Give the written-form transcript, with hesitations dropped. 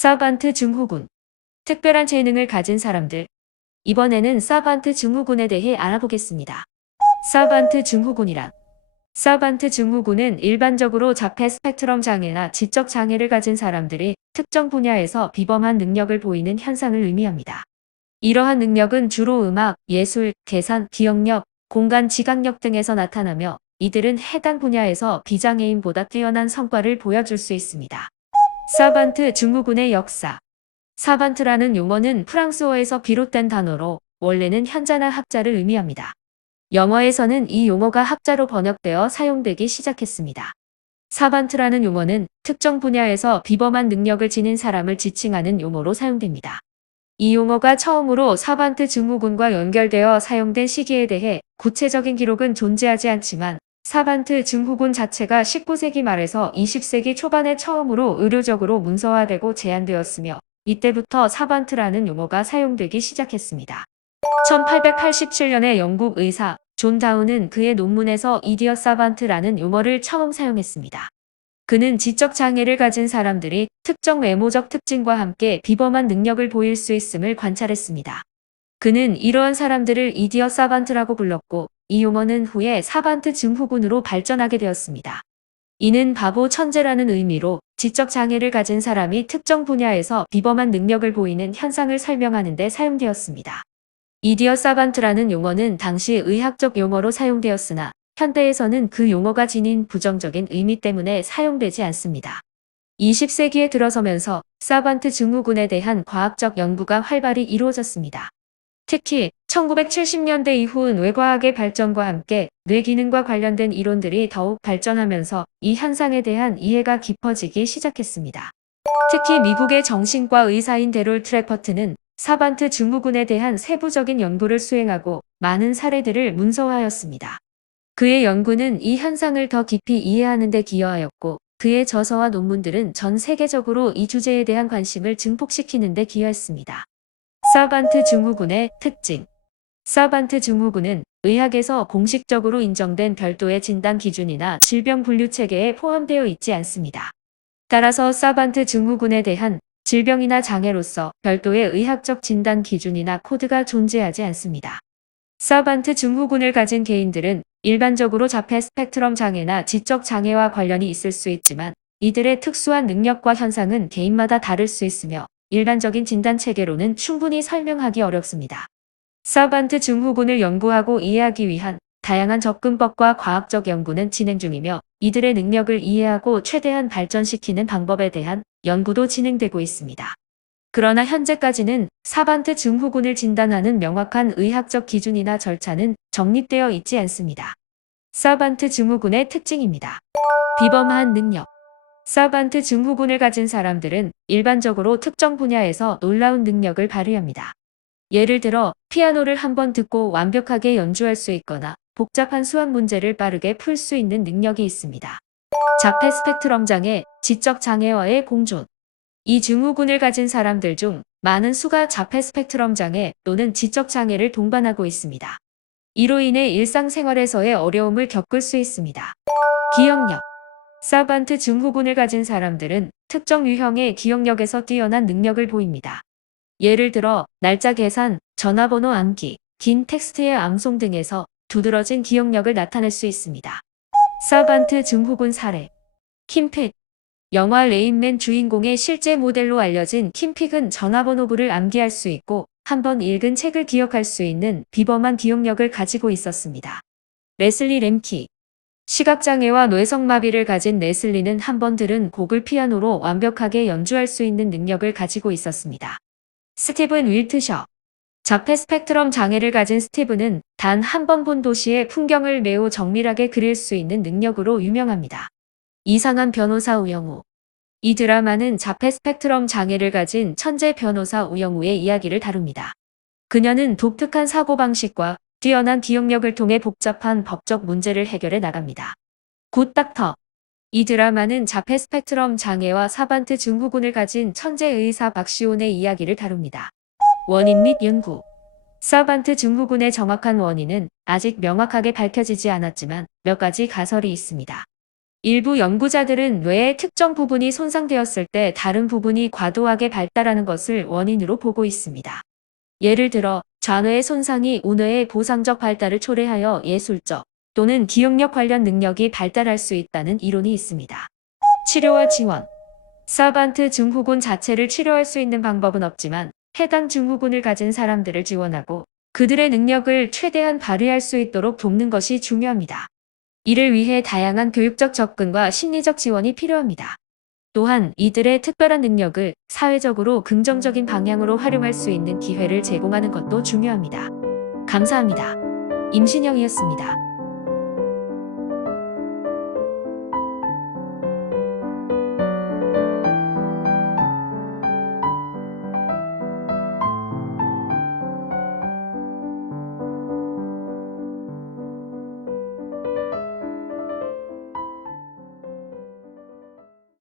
서번트 증후군. 특별한 재능을 가진 사람들. 이번에는 서번트 증후군에 대해 알아보겠습니다. 서번트 증후군이란 서번트 증후군은 일반적으로 자폐 스펙트럼 장애나 지적 장애를 가진 사람들이 특정 분야에서 비범한 능력을 보이는 현상을 의미합니다. 이러한 능력은 주로 음악, 예술, 계산, 기억력, 공간 지각력 등에서 나타나며 이들은 해당 분야에서 비장애인보다 뛰어난 성과를 보여줄 수 있습니다. 서번트 증후군의 역사. 사반트라는 용어는 프랑스어에서 비롯된 단어로 원래는 현자나 학자를 의미합니다. 영어에서는 이 용어가 학자로 번역되어 사용되기 시작했습니다. 사반트라는 용어는 특정 분야에서 비범한 능력을 지닌 사람을 지칭하는 용어로 사용됩니다. 이 용어가 처음으로 사반트 증후군과 연결되어 사용된 시기에 대해 구체적인 기록은 존재하지 않지만 사반트 증후군 자체가 19세기 말에서 20세기 초반에 처음으로 의료적으로 문서화되고 제한되었으며 이때부터 사반트라는 용어가 사용되기 시작했습니다. 1887년에 영국 의사 존 다운은 그의 논문에서 이디엇 사반트라는 용어를 처음 사용했습니다. 그는 지적 장애를 가진 사람들이 특정 외모적 특징과 함께 비범한 능력을 보일 수 있음을 관찰했습니다. 그는 이러한 사람들을 이디엇 사반트라고 불렀고 이 용어는 후에 사반트 증후군으로 발전하게 되었습니다. 이는 바보 천재라는 의미로 지적 장애를 가진 사람이 특정 분야에서 비범한 능력을 보이는 현상을 설명하는 데 사용되었습니다. 이디엇 사반트라는 용어는 당시 의학적 용어로 사용되었으나 현대에서는 그 용어가 지닌 부정적인 의미 때문에 사용되지 않습니다. 20세기에 들어서면서 사반트 증후군에 대한 과학적 연구가 활발히 이루어졌습니다. 특히 1970년대 이후 뇌과학의 발전과 함께 뇌 기능과 관련된 이론들이 더욱 발전하면서 이 현상에 대한 이해가 깊어지기 시작했습니다. 특히 미국의 정신과 의사인 데롤 트래퍼트는 사반트 증후군에 대한 세부적인 연구를 수행하고 많은 사례들을 문서화하였습니다. 그의 연구는 이 현상을 더 깊이 이해하는 데 기여하였고 그의 저서와 논문들은 전 세계적으로 이 주제에 대한 관심을 증폭시키는 데 기여했습니다. 사반트 증후군의 특징. 사반트 증후군은 의학에서 공식적으로 인정된 별도의 진단 기준이나 질병 분류 체계에 포함되어 있지 않습니다. 따라서 사반트 증후군에 대한 질병이나 장애로서 별도의 의학적 진단 기준이나 코드가 존재하지 않습니다. 사반트 증후군을 가진 개인들은 일반적으로 자폐 스펙트럼 장애나 지적 장애와 관련이 있을 수 있지만 이들의 특수한 능력과 현상은 개인마다 다를 수 있으며 일반적인 진단 체계로는 충분히 설명하기 어렵습니다. 사반트 증후군을 연구하고 이해하기 위한 다양한 접근법과 과학적 연구는 진행 중이며 이들의 능력을 이해하고 최대한 발전시키는 방법에 대한 연구도 진행되고 있습니다. 그러나 현재까지는 사반트 증후군을 진단하는 명확한 의학적 기준이나 절차는 정립되어 있지 않습니다. 사반트 증후군의 특징입니다. 비범한 능력. 사반트 증후군을 가진 사람들은 일반적으로 특정 분야에서 놀라운 능력을 발휘합니다. 예를 들어 피아노를 한 번 듣고 완벽하게 연주할 수 있거나 복잡한 수학 문제를 빠르게 풀 수 있는 능력이 있습니다. 자폐 스펙트럼 장애, 지적 장애와의 공존. 이 증후군을 가진 사람들 중 많은 수가 자폐 스펙트럼 장애 또는 지적 장애를 동반하고 있습니다. 이로 인해 일상생활에서의 어려움을 겪을 수 있습니다. 기억력. 사반트 증후군을 가진 사람들은 특정 유형의 기억력에서 뛰어난 능력을 보입니다. 예를 들어 날짜 계산, 전화번호 암기, 긴 텍스트의 암송 등에서 두드러진 기억력을 나타낼 수 있습니다. 사반트 증후군 사례. 킴픽. 영화 레인맨 주인공의 실제 모델로 알려진 킴픽은 전화번호부를 암기할 수 있고 한 번 읽은 책을 기억할 수 있는 비범한 기억력을 가지고 있었습니다. 레슬리 램키. 시각장애와 뇌성마비를 가진 레슬리는 한 번 들은 곡을 피아노로 완벽하게 연주할 수 있는 능력을 가지고 있었습니다. 스티븐 윌트셔. 자폐 스펙트럼 장애를 가진 스티븐은 단 한 번 본 도시의 풍경을 매우 정밀하게 그릴 수 있는 능력으로 유명합니다. 이상한 변호사 우영우. 이 드라마는 자폐 스펙트럼 장애를 가진 천재 변호사 우영우의 이야기를 다룹니다. 그녀는 독특한 사고방식과 뛰어난 기억력을 통해 복잡한 법적 문제를 해결해 나갑니다. 굿 닥터. 이 드라마는 자폐 스펙트럼 장애와 사반트 증후군을 가진 천재 의사 박시온의 이야기를 다룹니다. 원인 및 연구. 사반트 증후군의 정확한 원인은 아직 명확하게 밝혀지지 않았지만 몇 가지 가설이 있습니다. 일부 연구자들은 뇌의 특정 부분이 손상되었을 때 다른 부분이 과도하게 발달하는 것을 원인으로 보고 있습니다. 예를 들어 좌뇌의 손상이 우뇌의 보상적 발달을 초래하여 예술적 또는 기억력 관련 능력이 발달할 수 있다는 이론이 있습니다. 치료와 지원. 사반트 증후군 자체를 치료할 수 있는 방법은 없지만 해당 증후군을 가진 사람들을 지원하고 그들의 능력을 최대한 발휘할 수 있도록 돕는 것이 중요합니다. 이를 위해 다양한 교육적 접근과 심리적 지원이 필요합니다. 또한 이들의 특별한 능력을 사회적으로 긍정적인 방향으로 활용할 수 있는 기회를 제공하는 것도 중요합니다. 감사합니다. 임신영이었습니다.